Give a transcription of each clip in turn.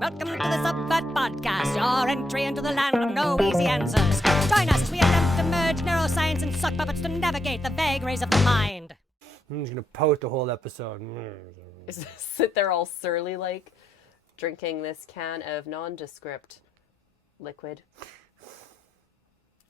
Welcome to the Subvert Podcast, your entry into the land of no easy answers. Join us as we attempt to merge neuroscience and sock puppets to navigate the vagaries of the mind. I'm just going to post the whole episode. Sit there all surly like, drinking this can of nondescript liquid.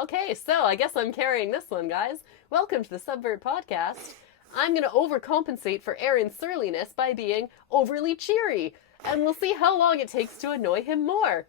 Okay, so I guess I'm carrying this one, guys. Welcome to the Subvert Podcast. I'm going to overcompensate for Aaron's surliness by being overly cheery, and we'll see how long it takes to annoy him more.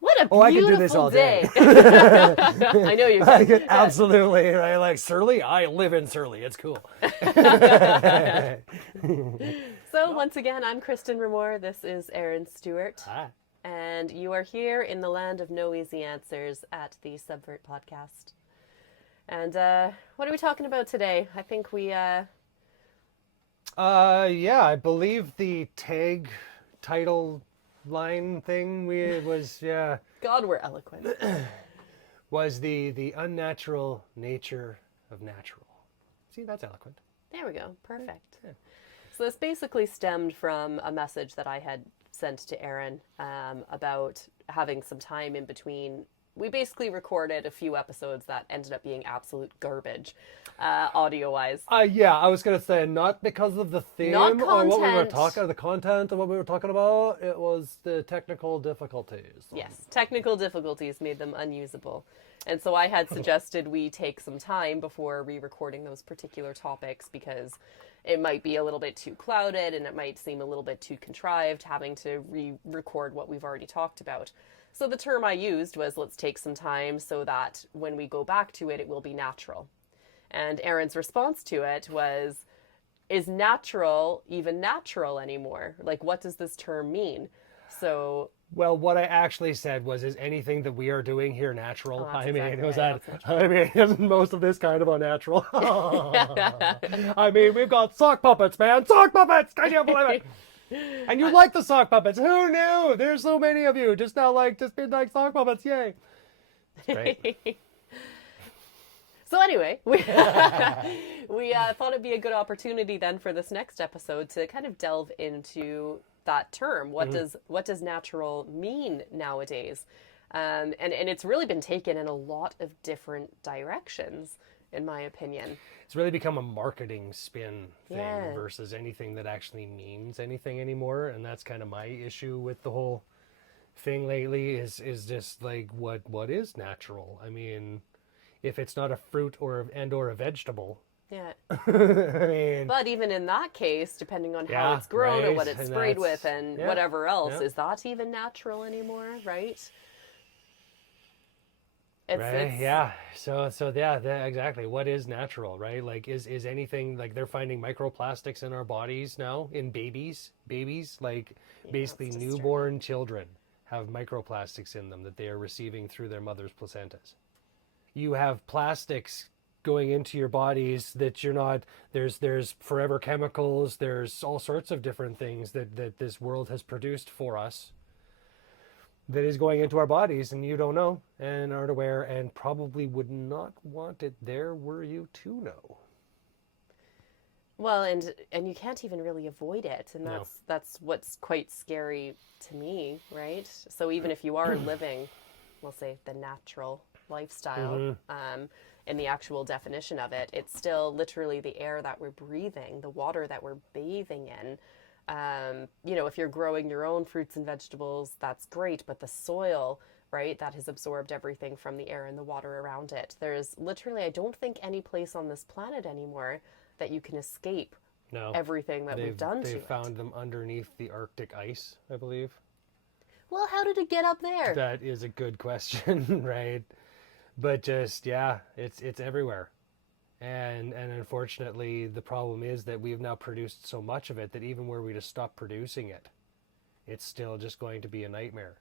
What a beautiful I can do this all day. I know you can. I can absolutely, right? Like Surly, I live in Surly. It's cool. So once again, I'm Kristen Ramore. This is Aaron Stewart. Hi. And you are here in the land of no easy answers at the Subvert Podcast. And what are we talking about today? I think we... Yeah, I believe the tag title line thing God, we're eloquent. was the unnatural nature of natural. See, that's eloquent. There we go. Perfect. Yeah. So this basically stemmed from a message that I had sent to Aaron about having some time in between. We basically recorded a few episodes that ended up being absolute garbage, audio-wise. Yeah, I was going to say, not because of the theme or what we were talking, the content of what we were talking about. It was the technical difficulties. Yes, technical difficulties made them unusable. And so I had suggested we take some time before re-recording those particular topics because it might be a little bit too clouded and it might seem a little bit too contrived having to re-record what we've already talked about. So the term I used was, let's take some time so that when we go back to it, it will be natural. And Aaron's response to it was, is natural even natural anymore? Like, what does this term mean? So... Well, what I actually said was, is anything that we are doing here natural? Oh, Most of this kind of unnatural. I mean, we've got sock puppets, man. Sock puppets! I can't believe it. And you like the sock puppets. Who knew? There's so many of you. Just been like sock puppets. Yay. It's great. So anyway, we thought it'd be a good opportunity then for this next episode to kind of delve into that term. What does natural mean nowadays? And it's really been taken in a lot of different directions, in my opinion. It's really become a marketing spin thing Yeah. versus anything that actually means anything anymore. And that's kind of my issue with the whole thing lately is just like, what is natural? I mean, if it's not a fruit or a vegetable. Yeah. I mean, But even in that case, depending on how it's grown and what it's and sprayed with and whatever else, yeah. is that even natural anymore, right? Yeah. So yeah, exactly. What is natural, right? Like, is anything, like, they're finding microplastics in our bodies now in babies, like basically newborn children have microplastics in them that they are receiving through their mother's placentas. You have plastics going into your bodies that you're not, there's forever chemicals, there's all sorts of different things that this world has produced for us that is going into our bodies, and you don't know and aren't aware and probably would not want it there were you to know. Well, and you can't even really avoid it, and that's what's quite scary to me, right? So even if you are living, we'll say, the natural lifestyle, in the actual definition of it, it's still literally the air that we're breathing, the water that we're bathing in. If you're growing your own fruits and vegetables, that's great, but the soil, right, that has absorbed everything from the air and the water around it. There's literally, I don't think, any place on this planet anymore that you can escape everything that we've done to it. They've found them underneath the Arctic ice, I believe. Well, how did it get up there? That is a good question, right? But just, it's everywhere. And unfortunately, the problem is that we've now produced so much of it that even were we to stop producing it, it's still just going to be a nightmare.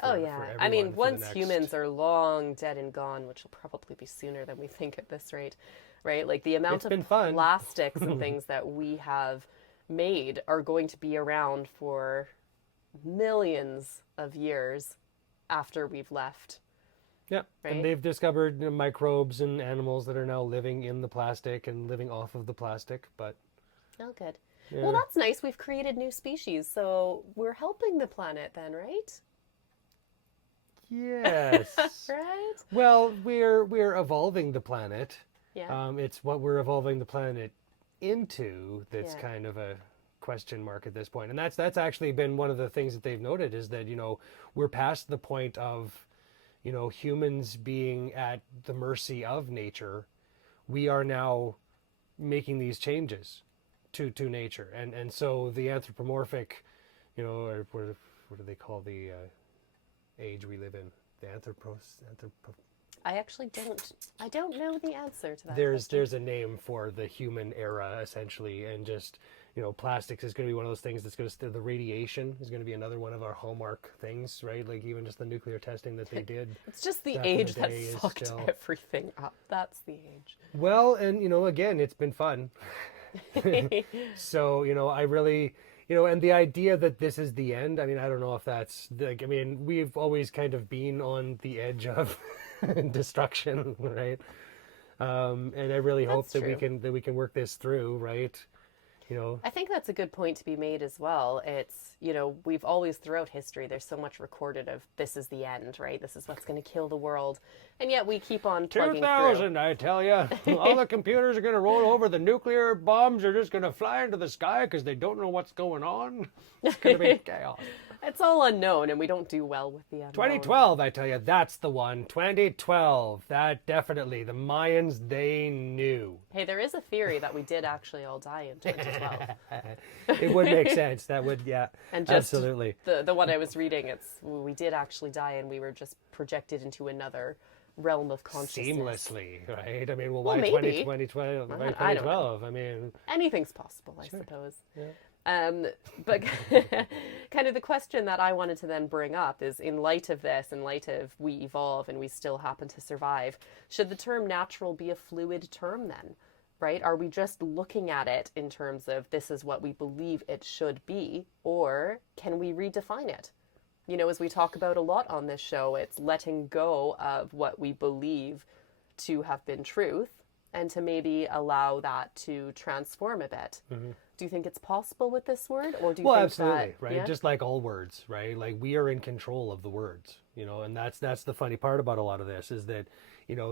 For I mean, everyone once humans are long dead and gone, which will probably be sooner than we think at this rate, right? Like the amount of plastics and things that we have made are going to be around for millions of years after we've left. Yeah, right? And they've discovered microbes and animals that are now living in the plastic and living off of the plastic, but... Oh, good. Well, that's nice. We've created new species, so we're helping the planet then, right? Yes. Right? Well, we're evolving the planet. Yeah. It's what we're evolving the planet into that's Yeah. kind of a question mark at this point. And that's actually been one of the things that they've noted is that, we're past the point of, humans being at the mercy of nature. We are now making these changes to nature. And so the anthropomorphic, or what do they call the age we live in? The I don't know the answer to that there's question. a name for the human era essentially, and just plastics is going to be one of those things that's going to the radiation is going to be another one of our hallmark things, right? Like even just the nuclear testing that they did. It's just the back in age the that day is fucked still- everything up. That's the age. Well, and again, it's been fun. So I really and the idea that this is the end, I mean, I don't know if that's like, I mean, we've always kind of been on the edge of destruction, right? And I really hope That's that we can work this through, right? I think that's a good point to be made as well. It's, we've always throughout history, there's so much recorded of this is the end, right? This is what's going to kill the world. And yet we keep on plugging 2000, I tell you, all the computers are going to roll over. The nuclear bombs are just going to fly into the sky because they don't know what's going on. It's going to be chaos. through. It's all unknown, and we don't do well with the unknown. 2012, I tell you, that's the one. 2012, that definitely. The Mayans, they knew. Hey, there is a theory that we did actually all die in 2012. It would make sense. That would, yeah, And just absolutely. the one I was reading, we did actually die, and we were just projected into another realm of consciousness. Seamlessly, right? I mean, well, Well, why maybe. 2012? Why I don't 2012? I mean, Anything's possible, I suppose. yeah. But kind of the question that I wanted to then bring up is, in light of this, in light of we evolve and we still happen to survive, should the term natural be a fluid term then? Right? Are we just looking at it in terms of this is what we believe it should be, or can we redefine it? As we talk about a lot on this show, it's letting go of what we believe to have been truth and to maybe allow that to transform a bit. Mm-hmm. Do you think it's possible with this word, or do you think absolutely, that, right? yeah? Just like all words, right? Like we are in control of the words, and that's the funny part about a lot of this is that,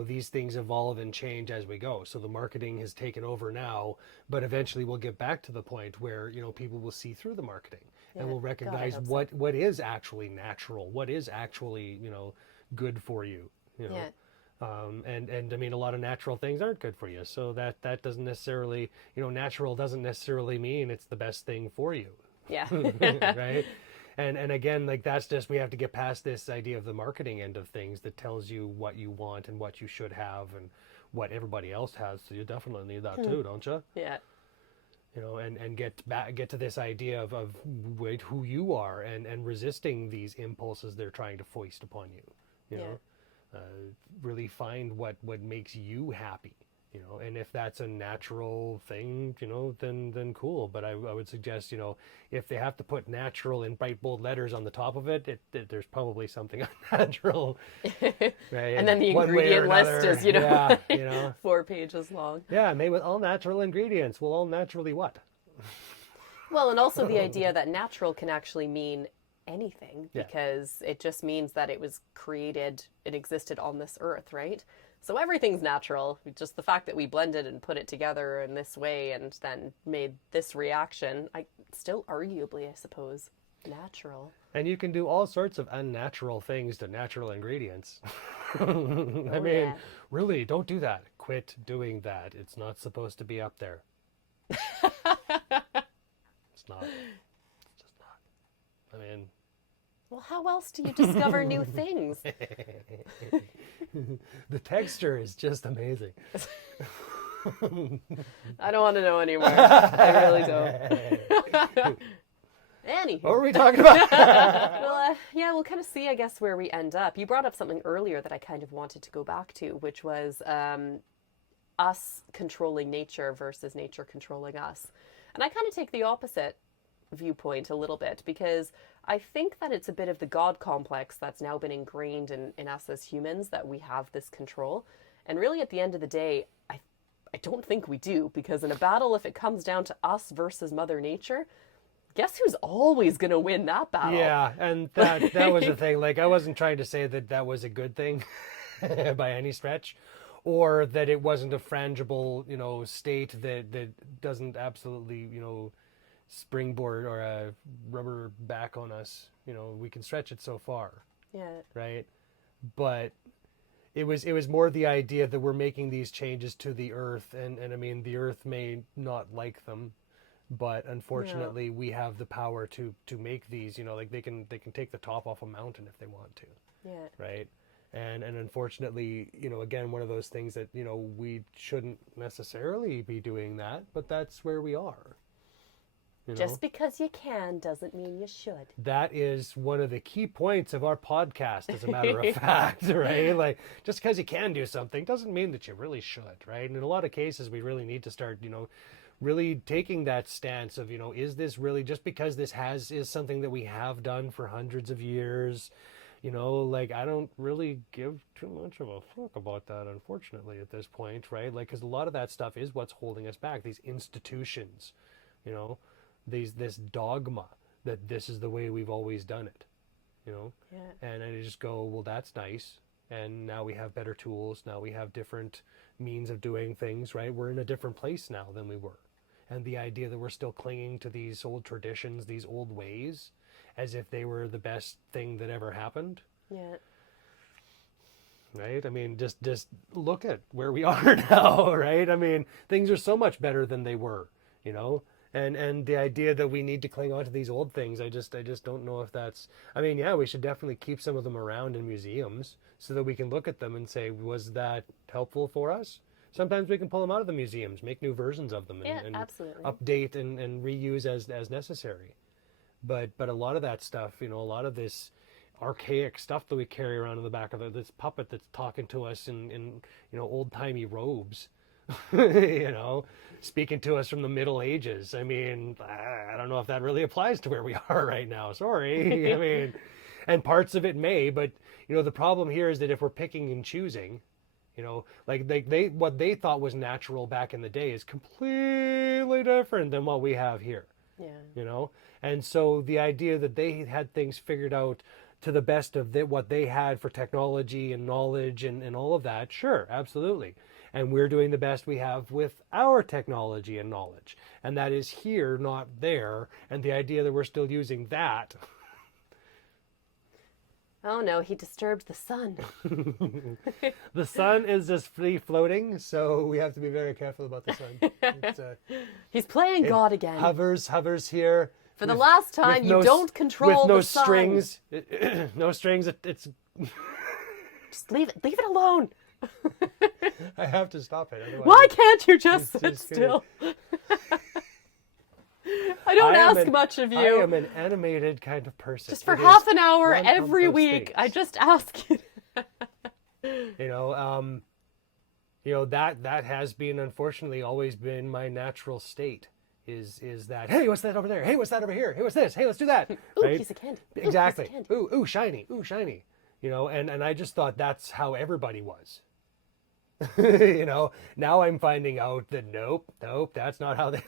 these things evolve and change as we go. So the marketing has taken over now, but eventually we'll get back to the point where, people will see through the marketing and will recognize God, I hope what is actually natural, what is actually, good for you, Yeah. And I mean, a lot of natural things aren't good for you. So that doesn't necessarily, natural doesn't necessarily mean it's the best thing for you. Yeah. Right. And again, like that's just, we have to get past this idea of the marketing end of things that tells you what you want and what you should have and what everybody else has. So you definitely need that too, don't you? Yeah. And get to this idea of wait, who you are and resisting these impulses they're trying to foist upon you, you know. Really find what makes you happy, and if that's a natural thing, then cool. But I would suggest, if they have to put natural in bright bold letters on the top of it, there's probably something unnatural, right? And then the One way or ingredient list another. is, yeah, 4 pages long. yeah, made with all natural ingredients. Well, all naturally what? Well, and also the idea that natural can actually mean anything, Yeah. because it just means that it was created, it existed on this earth, right? So everything's natural. Just the fact that we blended and put it together in this way and then made this reaction, still arguably, I suppose, natural. And you can do all sorts of unnatural things to natural ingredients. I mean, yeah. really, don't do that. Quit doing that. It's not supposed to be up there. It's not. It's just not. I mean, Well, how else do you discover new things? the texture is just amazing. I don't want to know anymore. I really don't. Anywho. What were we talking about? Well, yeah, we'll kind of see, I guess, where we end up. You brought up something earlier that I kind of wanted to go back to, which was us controlling nature versus nature controlling us. And I kind of take the opposite viewpoint a little bit, because I think that it's a bit of the God complex that's now been ingrained in us as humans, that we have this control. And really, at the end of the day, I I don't think we do, because in a battle, if it comes down to us versus Mother Nature, guess who's always going to win that battle? Yeah, and that was the thing. Like, I wasn't trying to say that that was a good thing by any stretch, or that it wasn't a frangible, state that doesn't absolutely, springboard or a rubber back on us. We can stretch it so far, Yeah. right? But it was more the idea that we're making these changes to the earth, and I mean, the earth may not like them, but unfortunately we have the power to make these, like they can take the top off a mountain if they want to. Yeah. Right. And unfortunately, again, one of those things that, we shouldn't necessarily be doing that, but that's where we are. Just because you can doesn't mean you should. That is one of the key points of our podcast, as a matter of fact, right? Like, just because you can do something doesn't mean that you really should, right? And in a lot of cases, we really need to start, really taking that stance of, is this really, just because this is something that we have done for hundreds of years, like, I don't really give too much of a fuck about that, unfortunately, at this point, right? Like, because a lot of that stuff is what's holding us back, these institutions, this dogma that this is the way we've always done it, Yeah. and I just go, well, that's nice. And now we have better tools. Now we have different means of doing things, right? We're in a different place now than we were. And the idea that we're still clinging to these old traditions, these old ways, as if they were the best thing that ever happened. Yeah. Right? I mean, just look at where we are now, right? I mean, things are so much better than they were, And the idea that we need to cling on to these old things, I just don't know if that's, I mean, yeah, we should definitely keep some of them around in museums so that we can look at them and say, was that helpful for us? Sometimes we can pull them out of the museums, make new versions of them, and absolutely. update and reuse as necessary. But a lot of that stuff, a lot of this archaic stuff that we carry around in the back of this puppet that's talking to us in old-timey robes, speaking to us from the Middle Ages. I mean, I don't know if that really applies to where we are right now. Sorry. I mean, and parts of it may, but, the problem here is that if we're picking and choosing, like they what they thought was natural back in the day is completely different than what we have here. Yeah. And so the idea that they had things figured out to the best of what they had for technology and knowledge and all of that, sure, absolutely. And we're doing the best we have with our technology and knowledge. And that is here, not there. And the idea that we're still using that. Oh no, he disturbed the sun. The sun is just free floating, so we have to be very careful about the sun. He's playing God again. Hovers here. For the last time, you don't control the sun. Strings. No strings. It's just leave it alone. I have to stop it. Otherwise why can't you just sit still? I don't ask much of you. I am an animated kind of person. Just for half an hour every week, I just ask you. That has been, unfortunately, always been my natural state. Is that, hey, what's that over there? Hey, what's that over here? Hey, what's this? Hey, let's do that. Ooh, right? piece of candy. Exactly. Ooh, piece of candy. Ooh, shiny. Ooh, shiny. And I just thought that's how everybody was. Now I'm finding out that nope, that's not how they,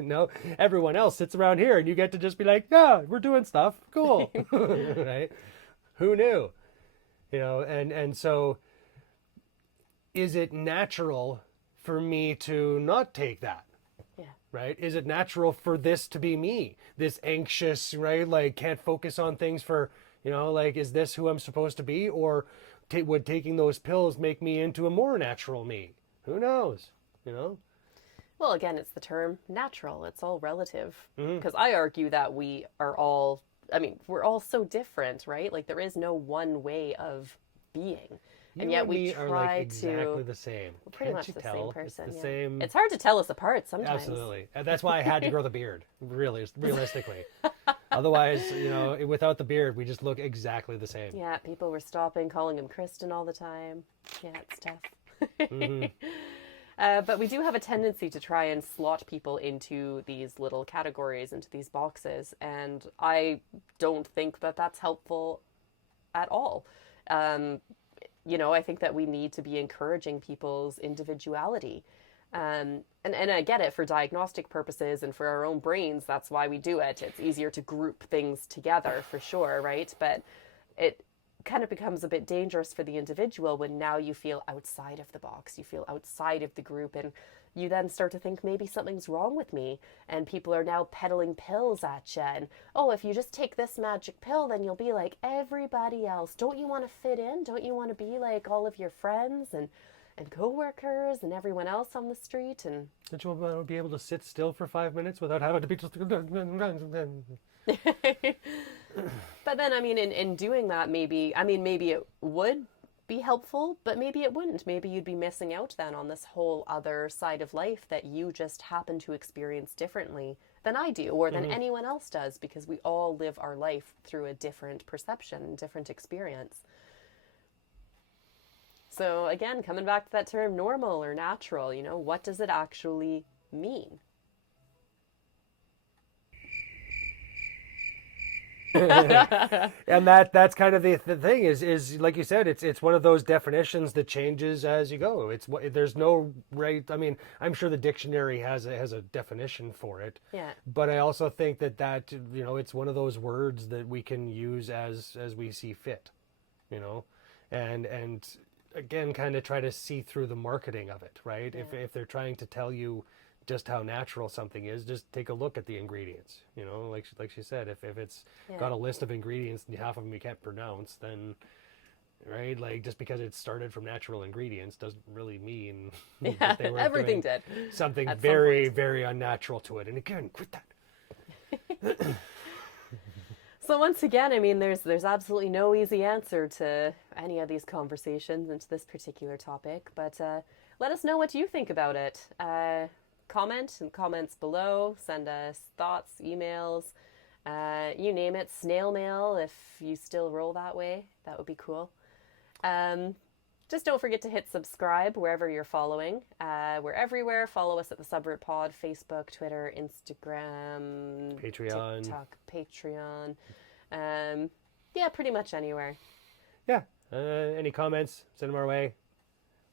no, everyone else sits around here and you get to just be like, yeah, we're doing stuff. Cool. Right? Who knew? And so is it natural for me to not take that? Yeah. Right? Is it natural for this to be me? This anxious, right? Like, can't focus on things for, like, is this who I'm supposed to be? Or would taking those pills make me into a more natural me? Who knows? Well, again, it's the term natural. It's all relative. Because I argue that we are all, we're all so different, right? Like, there is no one way of being. And yet we try are like to exactly the same. We're pretty Can't much you the tell? same person. It's the yeah. same. It's hard to tell us apart sometimes. Absolutely. And that's why I had to grow the beard. Really, realistically. Otherwise, without the beard, we just look exactly the same. Yeah, people were stopping, calling him Kristen all the time. Yeah, it's tough. But we do have a tendency to try and slot people into these little categories, into these boxes. And I don't think that that's helpful at all. I think that we need to be encouraging people's individuality. And I get it, for diagnostic purposes and for our own brains, that's why we do it. It's easier to group things together for sure, right? But it kind of becomes a bit dangerous for the individual when now you feel outside of the box, you feel outside of the group, and you then start to think maybe something's wrong with me, and people are now peddling pills at you, and oh, if you just take this magic pill, then you'll be like everybody else. Don't you want to fit in? Don't you want to be like all of your friends and co-workers and everyone else on the street? And don't you want to be able to sit still for 5 minutes without having to be just But then, I mean, in doing that, maybe it would be helpful, but maybe it wouldn't. Maybe you'd be missing out then on this whole other side of life that you just happen to experience differently than I do, or than anyone else does, because we all live our life through a different perception, different experience. So again, coming back to that term normal or natural, what does it actually mean? And that's kind of the thing is like you said, it's one of those definitions that changes as you go. There's no right. I mean, I'm sure the dictionary has a definition for it. Yeah. But I also think that it's one of those words that we can use as we see fit, and again, kind of try to see through the marketing of it, right? Yeah. If they're trying to tell you just how natural something is, just take a look at the ingredients. Like she said, if it's got a list of ingredients and half of them you can't pronounce, then right, like just because it started from natural ingredients doesn't really mean that they were everything did something very, very unnatural to it. And again, quit that. So once again, I mean, there's absolutely no easy answer to any of these conversations and to this particular topic, but let us know what you think about it. Comment in the comments below, send us thoughts, emails, you name it, snail mail if you still roll that way. That would be cool. Just don't forget to hit subscribe wherever you're following. We're everywhere. Follow us at the Subvert Pod, Facebook, Twitter, Instagram, Patreon, TikTok, Patreon. Yeah, pretty much anywhere. Yeah. Any comments, send them our way.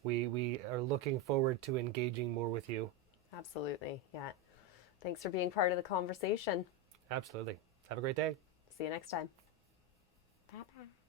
We are looking forward to engaging more with you. Absolutely. Yeah. Thanks for being part of the conversation. Absolutely. Have a great day. See you next time. Bye-bye.